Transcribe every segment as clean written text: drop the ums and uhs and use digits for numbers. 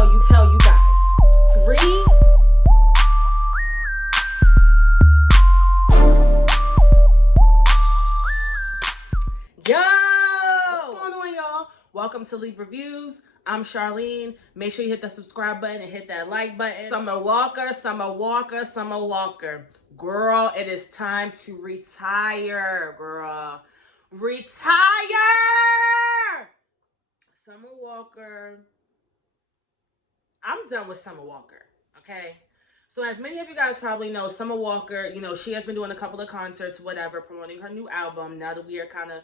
tell you guys. 3. Yo! What's going on, y'all? Welcome to Libraviews. I'm Charlene. Make sure you hit that subscribe button and hit that like button. Summer Walker. Girl, it is time to retire, girl. Retire! Summer Walker. I'm done with Summer Walker, okay? So as many of you guys probably know, Summer Walker, you know, she has been doing a couple of concerts, whatever, promoting her new album now that we are kind of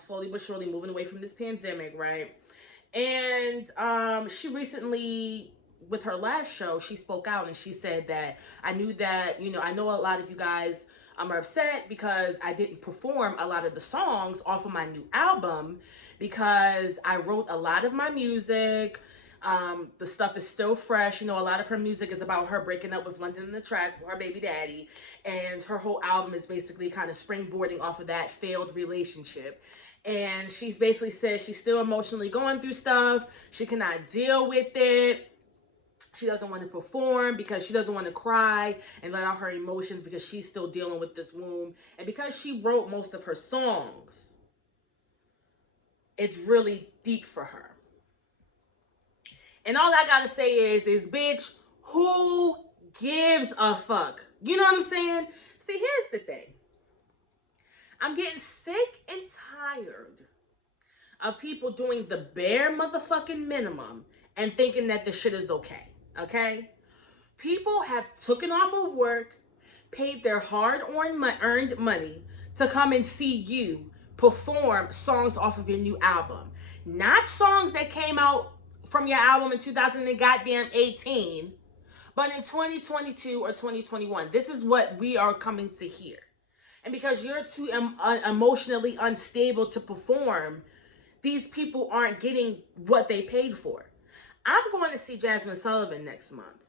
slowly but surely moving away from this pandemic, right? And she recently, with her last show, she spoke out and she said that I knew that, you know, I know a lot of you guys are upset because I didn't perform a lot of the songs off of my new album because I wrote a lot of my music. The stuff is still fresh. You know, a lot of her music is about her breaking up with London and the Track, her baby daddy, and her whole album is basically kind of springboarding off of that failed relationship. And she's basically said she's still emotionally going through stuff. She cannot deal with it. She doesn't want to perform because she doesn't want to cry and let out her emotions because she's still dealing with this wound. And because she wrote most of her songs, it's really deep for her. And all I gotta say is bitch, who gives a fuck? You know what I'm saying? See, here's the thing. I'm getting sick and tired of people doing the bare motherfucking minimum and thinking that the shit is okay. Okay? People have taken off of work, paid their hard-earned money to come and see you perform songs off of your new album. Not songs that came out from your album in 2018, but in 2022 or 2021. This is what we are coming to hear. And because you're too emotionally unstable to perform, these people aren't getting what they paid for. I'm going to see Jazmine Sullivan next month.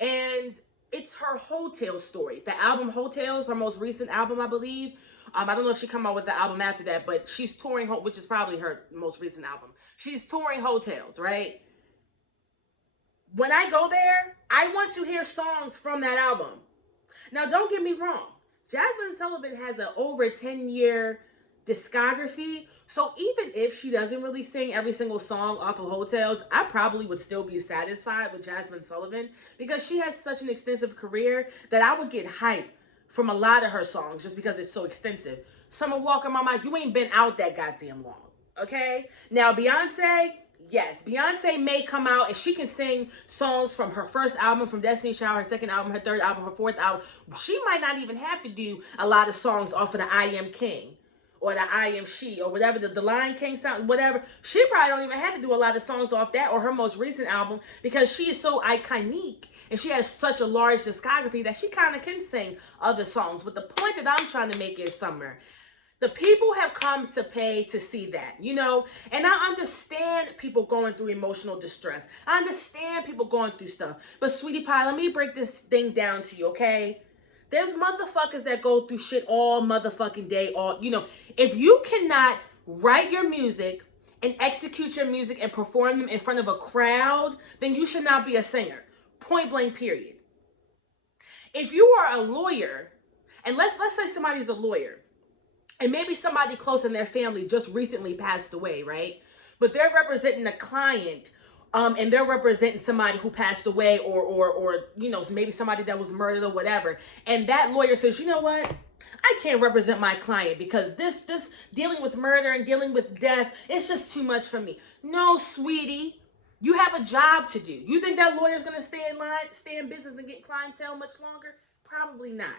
And it's her Hotel story. The album Hotels, her most recent album, I believe. I don't know if she come out with the album after that, but she's touring, which is probably her most recent album. She's touring Hotels, right? When I go there, I want to hear songs from that album. Now, don't get me wrong. Jazmine Sullivan has an over 10-year discography. So even if she doesn't really sing every single song off of Hotels, I probably would still be satisfied with Jazmine Sullivan because she has such an extensive career that I would get hype from a lot of her songs just because it's so extensive. Summer Walker, mama, you ain't been out that goddamn long, okay? Now, Beyonce, yes, Beyonce may come out and she can sing songs from her first album, from Destiny's Child, her second album, her third album, her fourth album. She might not even have to do a lot of songs off of the I Am King or the I Am She or whatever, the Lion King sound, whatever. She probably don't even have to do a lot of songs off that or her most recent album because she is so iconic and she has such a large discography that she kind of can sing other songs. But the point that I'm trying to make is, Summer, the people have come to pay to see that, you know? And I understand people going through emotional distress. I understand people going through stuff. But sweetie pie, let me break this thing down to you, okay? There's motherfuckers that go through shit all motherfucking day. If you cannot write your music and execute your music and perform them in front of a crowd, then you should not be a singer. Point blank, period. If you are a lawyer, and let's say somebody's a lawyer, and maybe somebody close in their family just recently passed away, right? But they're representing a client, and they're representing somebody who passed away or you know, maybe somebody that was murdered or whatever. And that lawyer says, you know what? I can't represent my client because this dealing with murder and dealing with death, it's just too much for me. No, sweetie. You have a job to do. You think that lawyer's going to stay in line, stay in business and get clientele much longer? Probably not.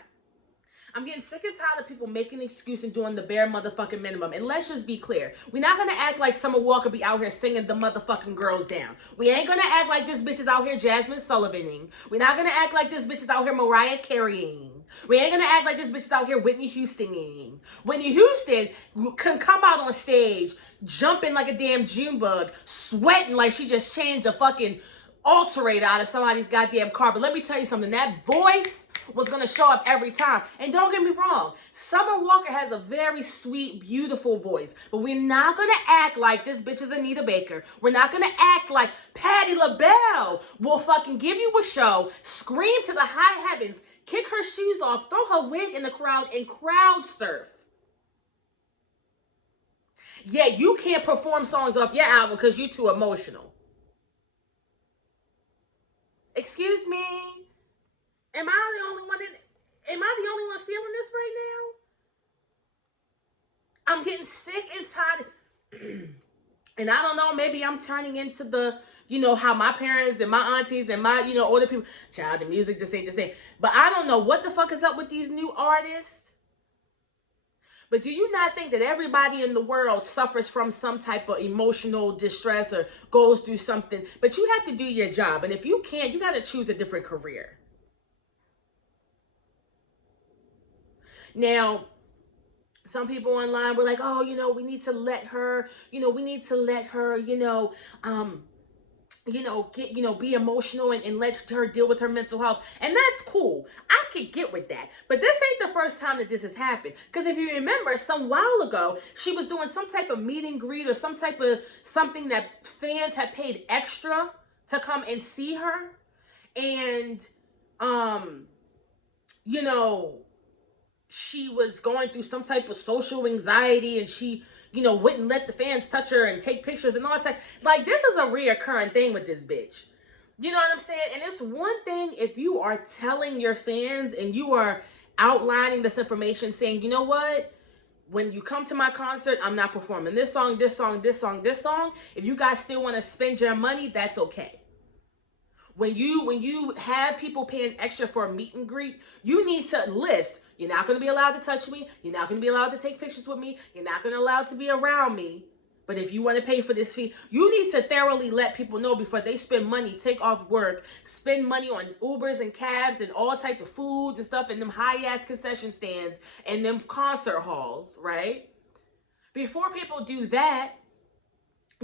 I'm getting sick and tired of people making an excuse and doing the bare motherfucking minimum. And let's just be clear. We're not going to act like Summer Walker be out here singing the motherfucking girls down. We ain't going to act like this bitch is out here Jazmine Sullivaning. We're not going to act like this bitch is out here Mariah Careying. We ain't going to act like this bitch is out here Whitney Houstoning. Whitney Houston can come out on stage, jumping like a damn June bug, sweating like she just changed a fucking alterator out of somebody's goddamn car. But let me tell you something. That voice was going to show up every time. And don't get me wrong, Summer Walker has a very sweet, beautiful voice. But we're not going to act like this bitch is Anita Baker. We're not going to act like Patti LaBelle will fucking give you a show, scream to the high heavens, kick her shoes off, throw her wig in the crowd, and crowd surf. Yeah, you can't perform songs off your album because you're too emotional. Excuse me? Am I the only one feeling this right now? I'm getting sick and tired. And I don't know, maybe I'm turning into the, how my parents and my aunties and my, older people, child, the music just ain't the same. But I don't know what the fuck is up with these new artists. But do you not think that everybody in the world suffers from some type of emotional distress or goes through something? But you have to do your job. And if you can't, you got to choose a different career. Now, some people online were like, oh, we need to let her, be emotional and let her deal with her mental health. And that's cool. I could get with that. But this ain't the first time that this has happened. Because if you remember, some while ago, she was doing some type of meet and greet or some type of something that fans had paid extra to come and see her. And, she was going through some type of social anxiety and she, wouldn't let the fans touch her and take pictures and all that. Like, this is a reoccurring thing with this bitch. You know what I'm saying? And it's one thing if you are telling your fans and you are outlining this information saying, you know what? When you come to my concert, I'm not performing this song, this song, this song, this song. If you guys still want to spend your money, that's okay. When you have people paying extra for a meet and greet, you need to list, you're not going to be allowed to touch me. You're not going to be allowed to take pictures with me. You're not going to allow to be around me. But if you want to pay for this fee, you need to thoroughly let people know before they spend money, take off work, spend money on Ubers and cabs and all types of food and stuff in them high-ass concession stands and them concert halls, right? Before people do that,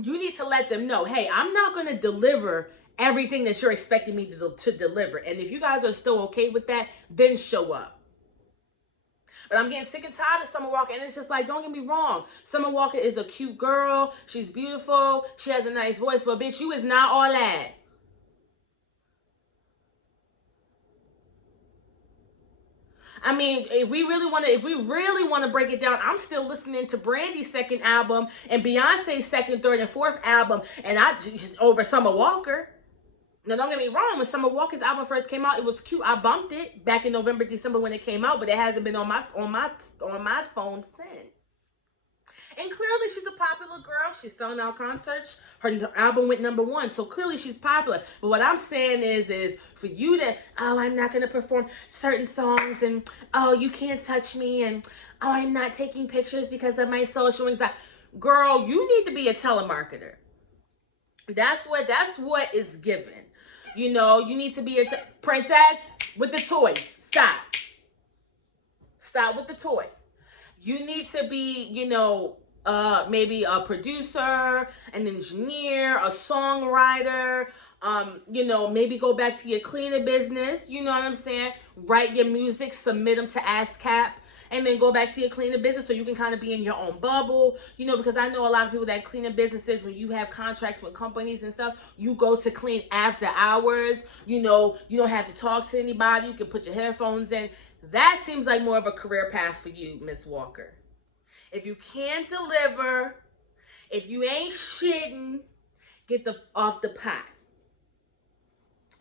you need to let them know, hey, I'm not going to deliver everything that you're expecting me to deliver. And if you guys are still okay with that, then show up. But I'm getting sick and tired of Summer Walker. And it's just like, don't get me wrong. Summer Walker is a cute girl. She's beautiful. She has a nice voice. But bitch, you is not all that. I mean, if we really want to break it down, I'm still listening to Brandy's second album and Beyonce's second, third, and fourth album. And I just over Summer Walker. Now, don't get me wrong. When Summer Walker's album first came out, it was cute. I bumped it back in November, December when it came out, but it hasn't been on my phone since. And clearly, she's a popular girl. She's selling out concerts. Her album went #1, so clearly she's popular. But what I'm saying is for you to, oh, I'm not gonna perform certain songs, and oh, you can't touch me, and oh, I'm not taking pictures because of my social anxiety. Girl, you need to be a telemarketer. That's what is given. You need to be a princess with the toys. Stop with the toy. You need to be, maybe a producer, an engineer, a songwriter. Maybe go back to your cleaner business. You know what I'm saying? Write your music, submit them to Cashapp. And then go back to your cleaning business so you can kind of be in your own bubble, because I know a lot of people that cleaning businesses, when you have contracts with companies and stuff, you go to clean after hours, you don't have to talk to anybody. You can put your headphones in. That seems like more of a career path for you, Miss Walker. If you can't deliver, if you ain't shitting, get off the pot.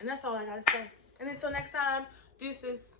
And that's all I gotta say. And until next time, deuces.